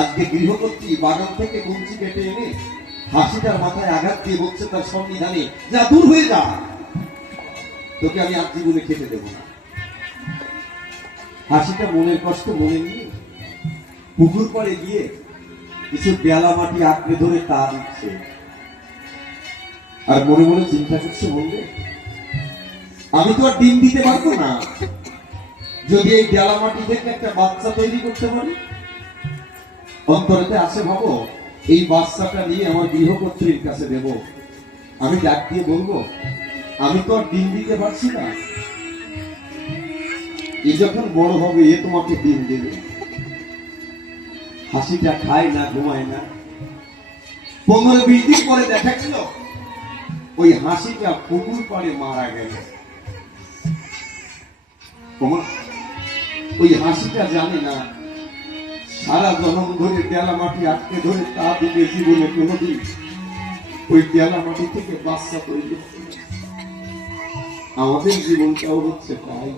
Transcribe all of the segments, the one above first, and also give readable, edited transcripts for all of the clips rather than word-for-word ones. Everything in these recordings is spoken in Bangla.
আজকে গৃহকর্ত্রী বাগান থেকে কঞ্চি কেটে এনে হাসিটার মাথায় আঘাত দিয়ে বলছে তার সন্নিধানে, যা দূর হয়ে যা, তোকে আমি আজ জীবনে খেতে দেব না। হাসিটা মনের কষ্ট মনে নিয়ে পুকুর পাড়ে গিয়ে কিছু বেলা মাটি আঁকড়ে ধরে তা দিচ্ছে, আর মনে মনে চিন্তা করছে, বলবে আমি তো আর ডিম দিতে পারবো না, যদি এই বেলা মাটি থেকে একটা বাচ্চা তৈরি করতে পারি। অন্তরেতে আসে ভাবো, এই বাচ্চাটা নিয়ে আমার গৃহকর্ত্রীর কাছে দেব, আমি ডাক দিয়ে বলবো, আমি তো আর ডিম দিতে পারছি না, এ যখন বড় হবে এ তোমাকে ডিম দেবে। হাসিটা খায় না, ঘুমায় না। 15-20 দিন পরে দেখা গেল ওই হাসিটা পুকুর পাড়ে মারা গেল। ওই হাসিটা জানে না সারা জনম ধরে পেয়ালা মাটি আটকে ধরে তা দিলে জীবনে কোনোদিন ওই পেয়ালা মাটি থেকে বাচ্চা তৈরি হচ্ছে। আমাদের জীবনটাও হচ্ছে তাই,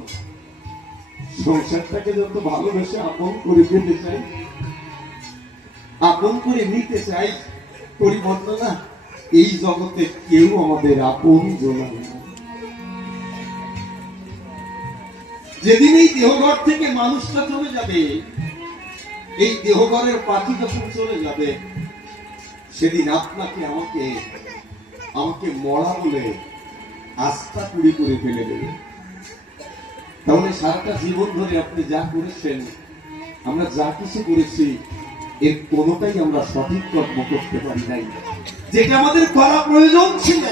সংসারটাকে যত ভালোবেসে আপন করে পেতে চাই, আপন করে নিতে চাই, পরিবর্তন না, এই জগতে কেউ আমাদের আপন জোনা নেই। যেদিন এই দেহঘর থেকে মানুষটা চলে যাবে, এই দেহঘরের পাখি যখন চলে যাবে, সেদিন আপনাকে আমাকে মরা বলে আস্থা কুড়ি করে ফেলে দেবে। তাহলে সারাটা জীবন ধরে আপনি যা করেছেন, আমরা যা কিছু করেছি, এর কোনোটাই আমরা সঠিক কর্ম করতে পারি নাই। যেটা আমাদের করা প্রয়োজন ছিল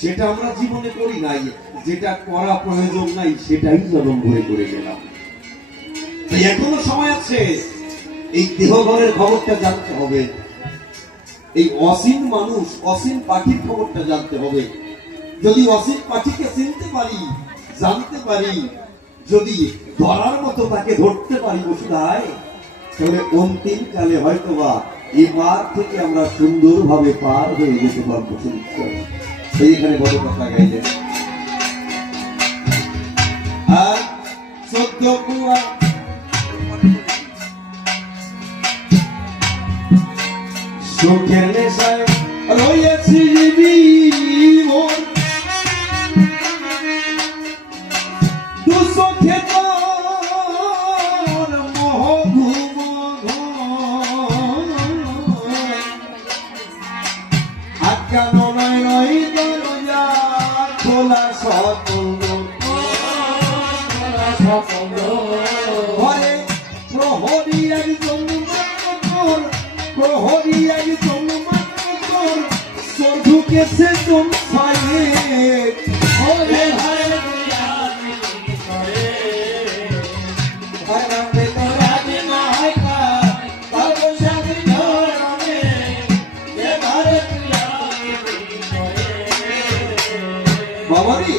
সেটা আমরা জীবনে করি নাই, যেটা করা প্রয়োজন নাই সেটাই জনম ভরে করে গেলাম। তাই এখনো সময় আছে, এই দেহঘরের খবরটা জানতে হবে, এই অসীম মানুষ অসীম পাখির খবরটা জানতে হবে। যদি অসীম পাখিকে চিনতে পারি, জানতে পারি, যদি ধরার মতো তাকে ধরতে পারি বসুধায়, তাহলে অন্তিম কালে হয়তোবা এবার থেকে আমরা সুন্দরভাবে পার হয়ে যেতে পারবো। সেইখানে বড় কথা গাইলেন, আর 14 কুয়া সুখের নেশায় রয়েছি জীবন, দুঃখে তোর মোহ ঘুম আটকানো নয় নয় দরজা খোলা সকল ঘরে প্রহরী একজন মাত্র, প্রহরী একজন মাত্র তোর ঢুকেছে তোর ফাইলে। বাবারি,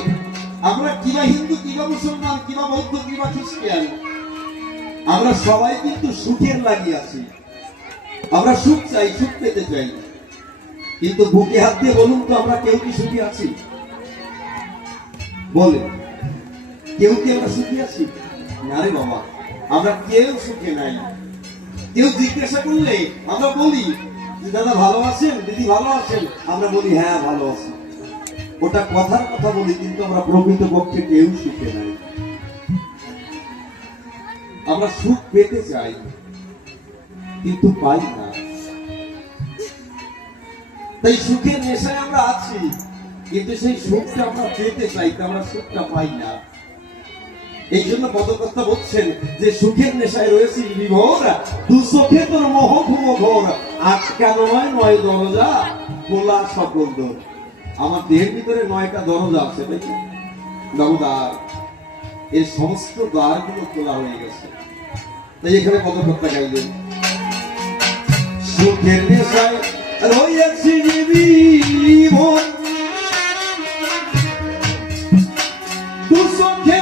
আমরা কিবা হিন্দু, কিবা মুসলমান, কিবা বৌদ্ধ, কিবা খ্রিস্টান, আমরা সবাই কিন্তু সুখের লাগিয়ে আছি। আমরা সুখ চাই, সুখ পেতে চাই, কিন্তু বুকে হাত দিয়ে বলুন তো, আমরা কেউ কি সুখী আছি? বলে কেউ কি আমরা সুখী আছি? না রে বাবা, আমরা কেউ সুখে নাই। কেউ জিজ্ঞাসা করলে আমরা বলি যে দাদা ভালো আছেন, দিদি ভালো আছেন, আমরা বলি হ্যাঁ ভালো আছি। ওটা কথার কথা বলি, কিন্তু আমরা প্রকৃত পক্ষে কেউ সুখে নাই। আমরা সুখ পেতে চাই কিন্তু পাই না। তাই সুখের নেশায় আমরা আছি, কিন্তু সেই সুখটা আমরা পেতে চাই, আমরা সুখটা পাই না। এই জন্য পদকর্তা বলছেন যে সুখের নেশায় রয়েছে বিভোর, দু চোখে তোর মোহ ঘুম ঘোর, আটকানো নয় নয় দরজা খোলা সকল দোর। আমার দেহের ভিতরে 9টা দরজা আছে, দ্বার, এই সমস্ত দ্বারগুলো খোলা হয়ে গেছে। তাই এখানে পদকর্তা গাইলেন, সুখের নেশায় রয়েছি জীবন, দু চোখে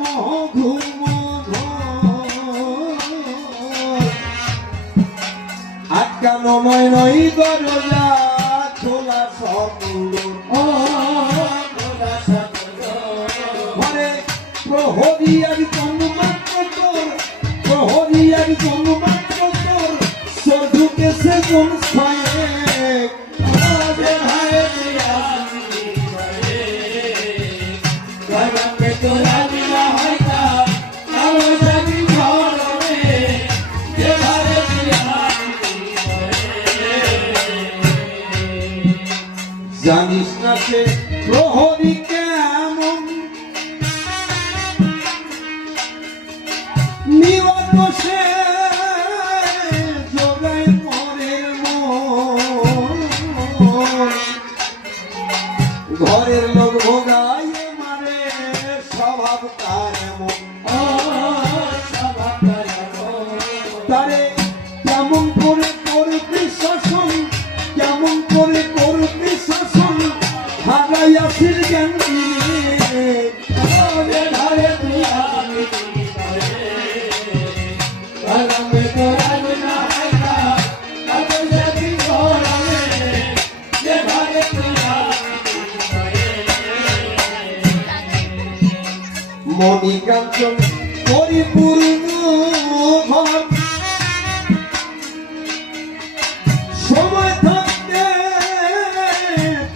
মোহ ঘুম আটকানো নয় নয় দরজা খোলা সকল ঘরে প্রহরী একজন মাত্র তোর, প্রহরী একজন মাত্র তোর চোর ঢুকেছে কোন স্থানে জানিস না সে প্রহরী কেমন নিরত সে যোগায় পরের মন ঘরের লোক ভোগায় মারে স্বভাব তার এমন তারে কেমন করে করবি শাসন কেমন করে করবি শাসন হারাইয়াছিস জ্ঞান মণিকাঞ্চন পরিপূর্ণ ঘর সময় থাকতে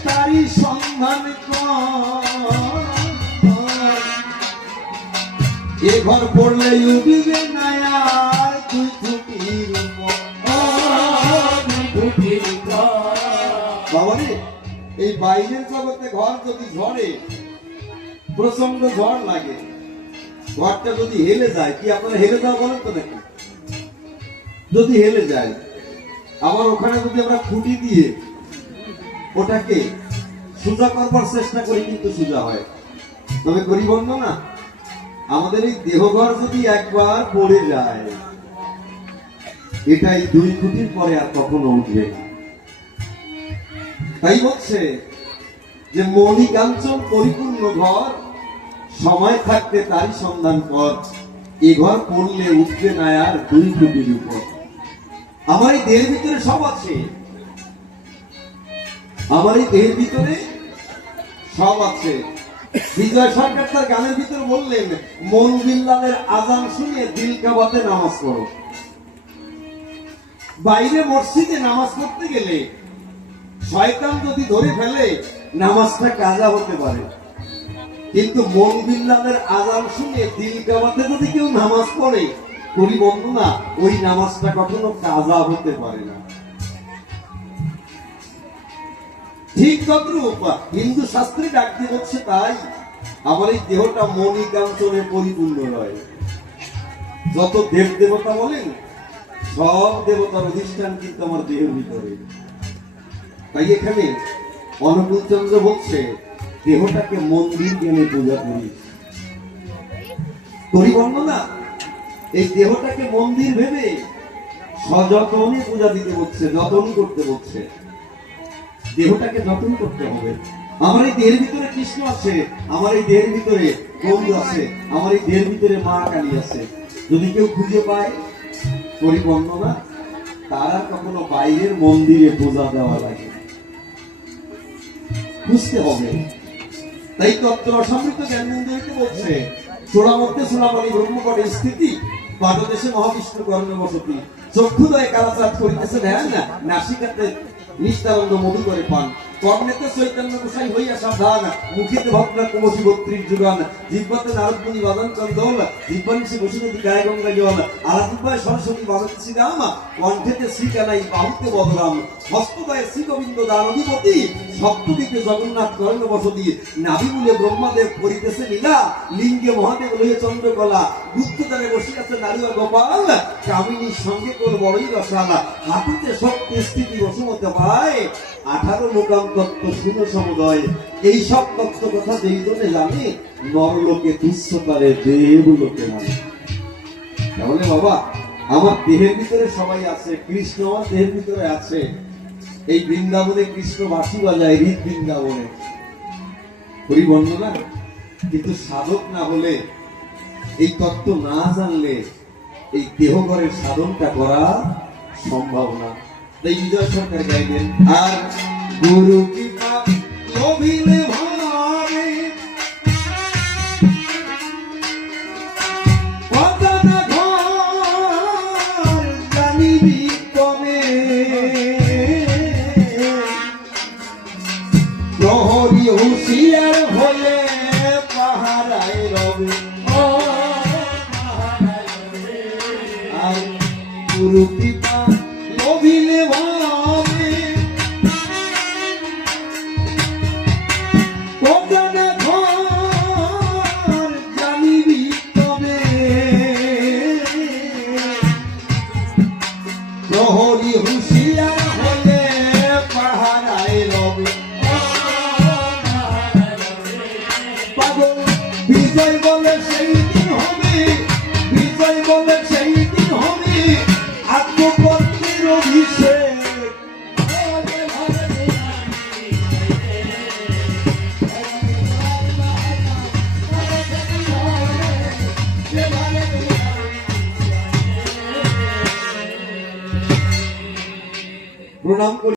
তারি সন্ধান কর এ ঘর পড়লে উবিবে নায়ার দুই ফুটির বাবা রে এই বাইরের জগতে ঘর যদি ঝড়ে প্রচন্ড ঝড় লাগে ঘরটা যদি হেলে যায় কি আপনারা হেলে যাওয়া বলেন তো নাকি যদি হেলে যায় আবার ওখানে যদি আমরা খুঁটি দিয়ে ওটাকে সোজা করবার চেষ্টা করি কিন্তু সোজা হয় তবে করি বন্ধ না আমাদের এই দেহঘর যদি একবার পড়ে যায় এটাই দুই খুঁটির পরে আর কখনো উঠবে না তাই বলছে যে মণিকাঞ্চন পরিপূর্ণ ঘর সময় থাকতে তারই সন্ধান কর এ ঘর পড়লে উঠবে না আর দুই খুঁটির উপর আমার এই দেহের ভিতরে সব আছে আমার এই দেহের ভিতরে সব আছে বিজয় সরকার তার গানের ভিতরে বললেন মন বিল্লালের আজান শুনে দিল কাবাতে নামাজ পড়ো বাইরে মসজিদে নামাজ পড়তে গেলে শয়তান যদি ধরে ফেলে নামাজটা কাজা হতে পারে কিন্তু মন বিল্লালের আজান শুনে দিল কাবাতে যদি কেউ নামাজ পড়ে করি বন্ধু না ওই নামাজটা কখনো কাজা হতে পারে না ঠিক তদ্রূপ হিন্দু শাস্ত্রে ডাক দিয়ে হচ্ছে তাই আমার এই দেহটা মণিকাঞ্চনে পরিপূর্ণ রয় যত দেব দেবতা বলেন সব দেবতার অধিষ্ঠান কিন্তু আমার দেহের ভিতরে তাই এখানে অনুকূল চন্দ্র বলছে দেহটাকে মন্দির জ্ঞানে পূজা করি করি বর্ণনা এই দেহটাকে মন্দির ভেবে সযত্নে পূজা দিতে হচ্ছে যত্ন করতে হচ্ছে দেহটাকে যত্ন করতে হবে আমার এই দেহের ভিতরে কৃষ্ণ আছে আমার এই দেহের ভিতরে গৌর আছে আমার এই দেহের ভিতরে মা কালী আছে যদি কেউ খুঁজে পায় পরিবর্ণনা তারা কখনো বাইরের মন্দিরে পূজা দেওয়া লাগে বুঝতে হবে তাই তত্ত্ব অসমৃদ্ধ জ্ঞান মন্দিরকে বলছে চূড়ামধ্যে চূড়ামণি ব্রহ্মকটের স্থিতি পাদদেশে মহাবিষ্ণু কর্ণে বসতি চক্ষুদয় কালাচাঁদ করিতেছে ধ্যান নাসিকাতে নিস্তানন্দ মধু করে পান কর্ণেতে চৈতন্য গোসাই হইয়া সাবধান মুখেতে ভক্তরা কুমসি 32 যুগান জিহ্বাতে নারদমুনি বাদন চন্দল জিহ্বানিসে বসুমতী গায়ে গঙ্গা জল আলাদিব্বায় সরস্বতী বাবতী শ্রীরাম কণ্ঠেতে শ্রীকানাই বাহুতে বদরাম হস্তদয়ে শ্রী গোবিন্দ দানধিপতি সপ্তদিকে জগন্নাথ কর্ণ বসতি নাভিমূলে ব্রহ্মাদেব করিতেছে লীলা লিঙ্গে মহাদেব লইয়ে চন্দ্রকলা গুপ্তদানে বসিয়াছে নারীয় গোপাল কামিনীর সঙ্গে কোন বড়ই রসালা হাঁটুতে শক্তি স্থিতি বসুমতে পায় 18 লোকাম তত্ত্ব শূন্য সমুদয় এই সব তত্ত্ব কথা যেই জন্য জানি নরলোকে তুচ্ছতারে দেবলোকে মানে তাহলে বাবা আমার দেহের ভিতরে সবাই আছে কৃষ্ণ আমার দেহের ভিতরে আছে এই বৃন্দাবনে কৃষ্ণ বাঁশি বাজায় হৃদ বৃন্দাবনে পরিবর্ণনা কিন্তু সাধক না হলে এই তত্ত্ব না জানলে এই দেহঘরের সাধনটা করা সম্ভব না তাই বিজয় সরকার গাইলেন আর গুরু কৃপা লোভিলে ভাবে অজানা ঘর গুরু কৃপা লভিলে ভাবে কোদানে ঘর জানিবি তবে প্রহরী হুঁশিয়ার হলে পাহারায় রবে পাগল বিজয় বলে সেই দিন হবে বিজয় বলে সেই দিন হবে আত্মকর্মের অভিষেক প্রণাম করি।